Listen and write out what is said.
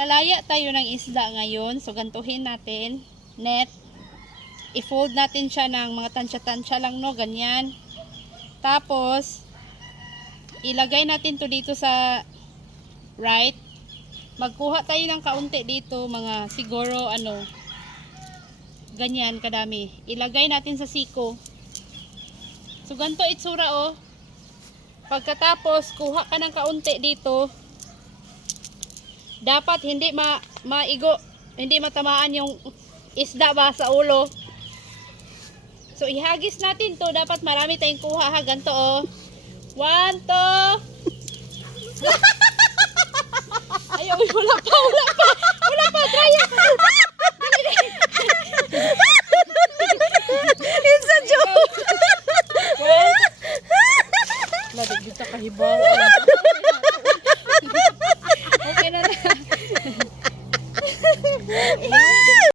Maglalaya tayo ng isda ngayon. So, gantuhin natin. Net. I-fold natin siya ng mga tansya-tansya lang, no? Ganyan. Tapos, ilagay natin to dito sa right. Magkuha tayo ng kaunti dito, mga siguro, ganyan kadami. Ilagay natin sa siko. So, ganito itsura, oh. Pagkatapos, kuha ka ng kaunti dito. Dapat hindi maigo, hindi matamaan yung isda ba sa ulo. So, ihagis natin to. Dapat marami tayong kuha, ha. Ganito, oh. 1, 2. Ayaw, wala pa. Try it. It's a joke. Labig dito kahibaw. Okay na.